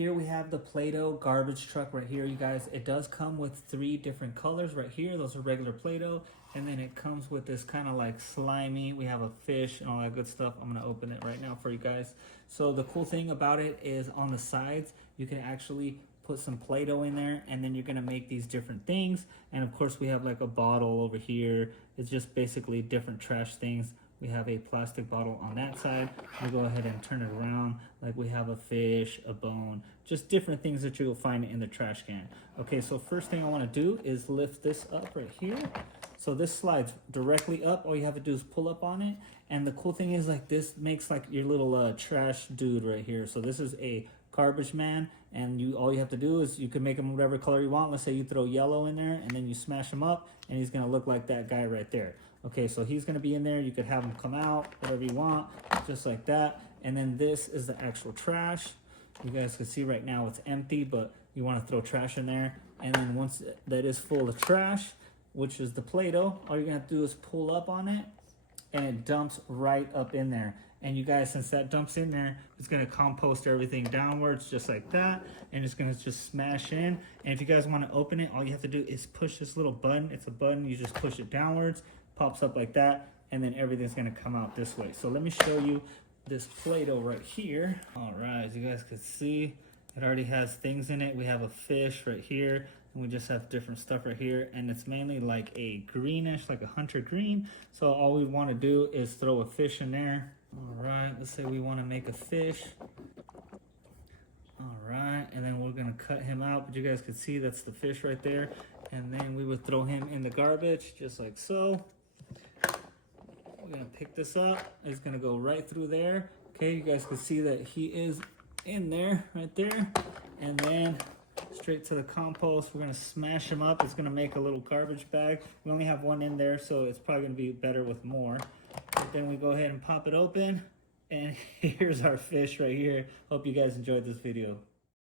here we have the Play-Doh garbage truck right here, you guys. It does come with 3 different colors right here. Those are regular Play-Doh. And then it comes with this kind of like slimy. We have a fish and all that good stuff. I'm gonna open it right now for you guys. So the cool thing about it is on the sides, you can actually put some Play-Doh in there, and then you're gonna make these different things. And of course we have like a bottle over here. It's just basically different trash things. We have a plastic bottle on that side. We'll go ahead and turn it around. Like we have a fish, a bone, just different things that you'll find in the trash can. Okay, so first thing I wanna do is lift this up right here. So this slides directly up. All you have to do is pull up on it. And the cool thing is like this makes like your little trash dude right here. So this is a garbage man, and all you have to do is you can make him whatever color you want. Let's say you throw yellow in there and then you smash him up and he's gonna look like that guy right there. Okay, so he's gonna be in there. You could have him come out, whatever you want, just like that. And then this is the actual trash. You guys can see right now it's empty, but you wanna throw trash in there. And then once that is full of trash, which is the Play-Doh, all you're gonna have to do is pull up on it and it dumps right up in there. And you guys, since that dumps in there, it's gonna compost everything downwards just like that, and it's gonna just smash in. And if you guys wanna open it, all you have to do is push this little button. It's a button, you just push it downwards, pops up like that, and then everything's gonna come out this way. So let me show you this Play-Doh right here. All right, as you guys can see, it already has things in it. We have a fish right here, and we just have different stuff right here, and it's mainly like a greenish, like a hunter green. So all we wanna do is throw a fish in there. All right, let's say we wanna make a fish. All right, and then we're gonna cut him out, but you guys can see that's the fish right there. And then we would throw him in the garbage, just like so. We're gonna pick this up. It's gonna go right through there. Okay, you guys can see that he is in there, right there. And then straight to the compost. We're gonna smash him up. It's gonna make a little garbage bag. We only have one in there, so it's probably gonna be better with more. But then we go ahead and pop it open, and here's our fish right here. Hope you guys enjoyed this video.